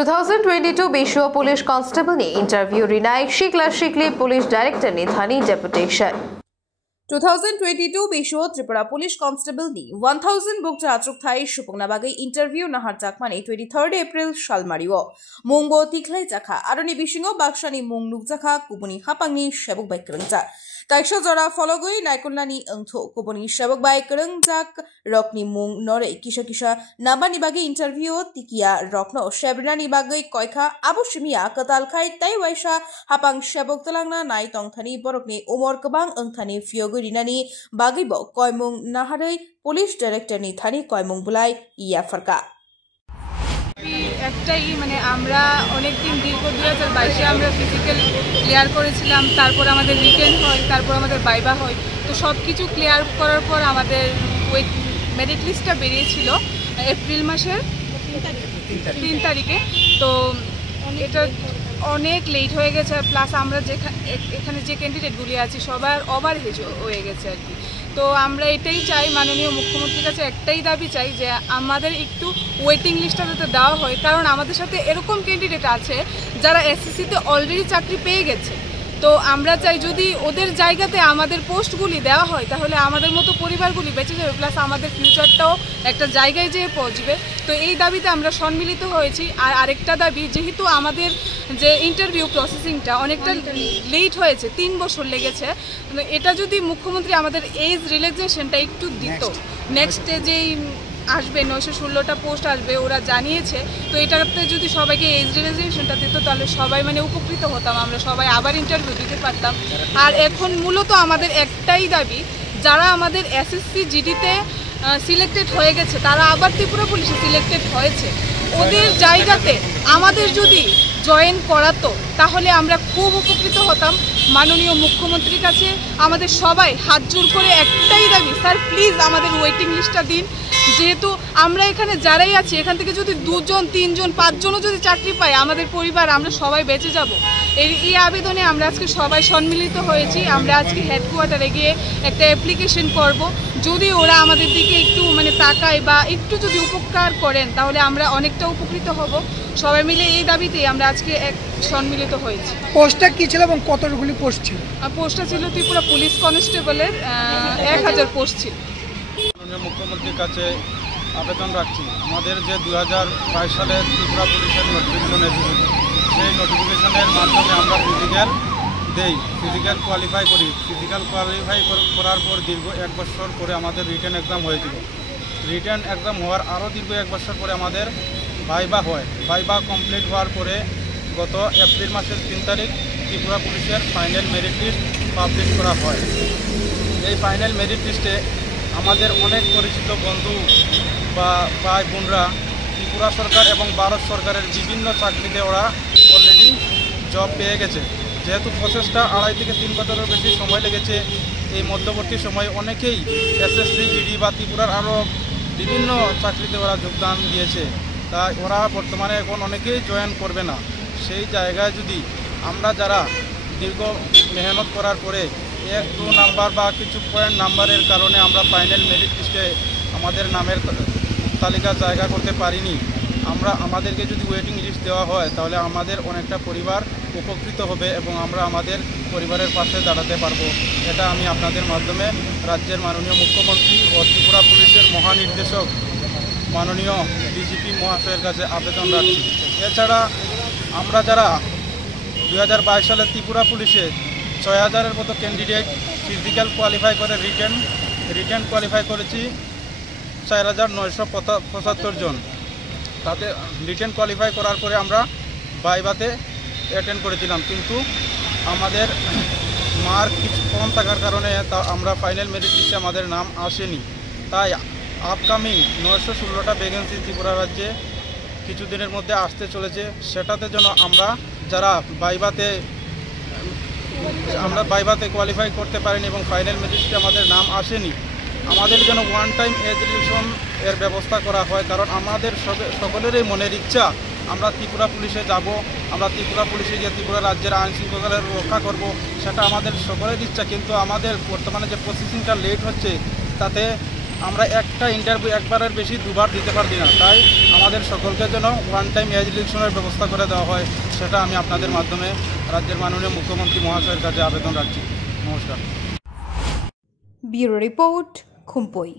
2022 विश्व police constable ने interview रिनाई शिकला शिकली पुलिस डायरेक्टर ने थानी डेपुटेशन 2022 विश्व त्रिपुरा पुलिस कांस्टेबल नि 1000 बुक जाचुक थाई सुपुंगना बागै इंटरव्यू नाहार जाकमाने 23 एप्रिल सालमारिओ मुंगबो तिखलाई जाखा आरोनि बिसिङो बाक्सानि मुं नुकजाखा कुबुनि हापांनि सेबक बाय करंजा ताइक्स जरा फलगै नायकुनलानि अंथो कुबुनि सेबक बाय करंजाक रकनि मुं नरे किसा किसा नाबानि बागै इंटरव्यू तिकिया रकनो सेब्रानि बागै कयखा आबुसिमिया कतालखाय ताइवाइसा हापां सेबक तलांना नाय तंथानि बरकनि उमर गोबां अंथानि फियोगै रिनानि बागैबो कयमुं नाहारै पुलिस डायरेक्टरनि थानि कयमुं बुलाय इया फरका একটাই মানে আমরা অনেক দিন দীর্ঘ 2022 আমরা ফিজিক্যাল ক্লিয়ার করেছিলাম, তারপর আমাদের রিটেন হয়, তারপর আমাদের বাইবা হয়। তো সব কিছু ক্লিয়ার করার পর আমাদের ওই মেরিট লিস্টটা বেরিয়েছিল এপ্রিল মাসের 3 তারিখে। তো এটা অনেক লেট হয়ে গেছে, প্লাস আমরা এখানে যে ক্যান্ডিডেটগুলি আছি সবার ওভারহেজ হয়ে গেছে আর কি। তো আমরা এটাই চাই, মাননীয় মুখ্যমন্ত্রীর কাছে একটাই দাবি চাই যে আমাদের একটু ওয়েটিং লিস্টটা যাতে দেওয়া হয়, কারণ আমাদের সাথে এরকম ক্যান্ডিডেট আছে যারা এসএসসিতে অলরেডি চাকরি পেয়ে গেছে। তো আমরা চাই যদি ওদের জায়গাতে আমাদের পোস্টগুলি দেওয়া হয় তাহলে আমাদের মতো পরিবারগুলি বেঁচে যাবে, প্লাস আমাদের ফিউচারটাও একটা জায়গায় যেয়ে পৌঁছবে। তো এই দাবিতে আমরা সম্মিলিত হয়েছি। আর আরেকটা দাবি, যেহেতু আমাদের যে ইন্টারভিউ প্রসেসিংটা অনেকটা লেট হয়েছে, 3 বছর লেগেছে, এটা যদি মুখ্যমন্ত্রী আমাদের এজ রিল্যাক্সেশনটা একটু দিত, নেক্সটে যেই আসবে 916টা পোস্ট আসবে ওরা জানিয়েছে, তো এটাতে যদি সবাইকে এজ রিল্যাক্সেশনটা দিত তাহলে সবাই মানে উপকৃত হতাম, আমরা সবাই আবার ইন্টারভিউ দিতে পারতাম। আর এখন মূলত আমাদের একটাই দাবি, যারা আমাদের এসএসসি জিডিতে সিলেক্টেড হয়ে গেছে তারা আবার ত্রিপুরা পুলিশে সিলেক্টেড হয়েছে, ওদের জায়গাতে আমাদের যদি জয়েন করাতো তাহলে আমরা খুব উপকৃত হতাম। মাননীয় মুখ্যমন্ত্রীর কাছে আমাদের সবাই হাত জোর করে একটাই দাবি, স্যার প্লিজ আমাদের ওয়েটিং লিস্টটা দিন। যেহেতু আমরা এখানে যারাই আছি এখান থেকে যদি 2 জন 3 জন 5 জনও যদি চাকরি পাই আমাদের পরিবার আমরা সবাই বেঁচে যাব। এই আবেদনে আমরা আজকে সবাই সম্মিলিত হয়েছি। আমরা আজকে হেডকোয়ার্টারে গিয়ে একটা অ্যাপ্লিকেশন করব, যদি ওরা আমাদের দিকে একটু মানে তাকায় বা একটু যদি উপকার করেন তাহলে আমরা অনেকটা উপকৃত হব। সবাই মিলে এই দাবিতেই আমরা আজকে এক সম্মিলিত হয়েছি। পোস্টটা কি ছিল এবং কতগুলি পোস্ট ছিল? পোস্টটা ছিল ত্রিপুরা পুলিশ কনস্টেবলের 1000 পোস্ট ছিল। মাননীয় মুখ্যমন্ত্রীর কাছে আবেদন রাখছি, আমাদের যে 2022 সালে ত্রিপুরা পুলিশের নোটিফিকেশন এসেছিল, সেই নোটিফিকেশনের মাধ্যমে আমরা ফিজিক্যাল কোয়ালিফাই করি। ফিজিক্যাল কোয়ালিফাই করার পর দীর্ঘ 1 বছর পরে আমাদের রিটেন এক্সাম হয়েছিল। রিটেন এক্সাম হওয়ার আরও দীর্ঘ 1 বছর পরে আমাদের ভাইবা হয়। ভাইবা কমপ্লিট হওয়ার পরে গত এপ্রিল মাসের 3 তারিখ ত্রিপুরা পুলিশের ফাইনাল মেরিট লিস্ট পাবলিশ করা হয়। এই ফাইনাল মেরিট লিস্টে আমাদের অনেক পরিচিত বন্ধু বা ভাই বোনরা ত্রিপুরা সরকার এবং ভারত সরকারের বিভিন্ন চাকরিতে ওরা অলরেডি জব পেয়ে গেছে। যেহেতু প্রসেসটা 2.5 থেকে 3 বছরের বেশি সময় লেগেছে, এই মধ্যবর্তী সময়ে অনেকেই এসএসসি জিডি বা ত্রিপুরার আরও বিভিন্ন চাকরিতে ওরা যোগদান দিয়েছে। তাই ওরা বর্তমানে এখন অনেকেই জয়েন করবে না। সেই জায়গায় যদি আমরা যারা দীর্ঘ মেহনত করার পরে 1-2 নাম্বার বা কিছু পয়েন্ট নাম্বারের কারণে আমরা ফাইনাল মেরিট লিস্টে আমাদের নামের তালিকা জায়গা করতে পারিনি, আমাদেরকে যদি ওয়েটিং লিস্ট দেওয়া হয় তাহলে আমাদের অনেকটা পরিবার উপকৃত হবে এবং আমরা আমাদের পরিবারের পাশে দাঁড়াতে পারবো। এটা আমি আপনাদের মাধ্যমে রাজ্যের মাননীয় মুখ্যমন্ত্রী ও ত্রিপুরা পুলিশের মহানির্দেশক মাননীয় ডিজিপি মহাশয়ের কাছে আবেদন রাখছি। এছাড়া আমরা যারা 2022 সালে ত্রিপুরা পুলিশে 6000-এর মতো ক্যান্ডিডেট ফিজিক্যাল কোয়ালিফাই করে রিটেন কোয়ালিফাই করেছি 4975 জন। তাতে রিটেন কোয়ালিফাই করার পরে আমরা ভাইভাতে অ্যাটেন্ড করেছিলাম, কিন্তু আমাদের মার্ক কিছু কম থাকার কারণে আমরা ফাইনাল মেরিট লিস্টে আমাদের নাম আসেনি। তাই আপকামিং 916টা ভ্যাকেন্সি ত্রিপুরা রাজ্যে কিছুদিনের মধ্যে আসতে চলেছে। সেটাতে যেন আমরা যারা ভাইভাতে কোয়ালিফাই করতে পারিনি এবং ফাইনাল মেরিট লিস্টে আমাদের নাম আসেনি, আমাদের যেন ওয়ান টাইম এজ রিলেশন এর ব্যবস্থা করা হয়। কারণ আমাদের সকলেরই মনের ইচ্ছা আমরা ত্রিপুরা পুলিশে যাব, আমরা ত্রিপুরা পুলিশে গিয়ে ত্রিপুরা রাজ্যের আইন শৃঙ্খলা রক্ষা করব, সেটা আমাদের সকলের ইচ্ছা। কিন্তু আমাদের বর্তমানে যে প্রসেসিংটা লেট হচ্ছে তাতে আমরা একটা ইন্টারভিউ একবারের বেশি দুবার দিতে পারি না, তাই আমাদের সকলকে যেন ওয়ান টাইম এজ রিডাকশনের ব্যবস্থা করে দেওয়া হয়, সেটা আমি আপনাদের মাধ্যমে রাজ্যের মাননীয় মুখ্যমন্ত্রী মহাশয়ের কাছে আবেদন রাখছি। নমস্কার। Bureau report, খুমপই।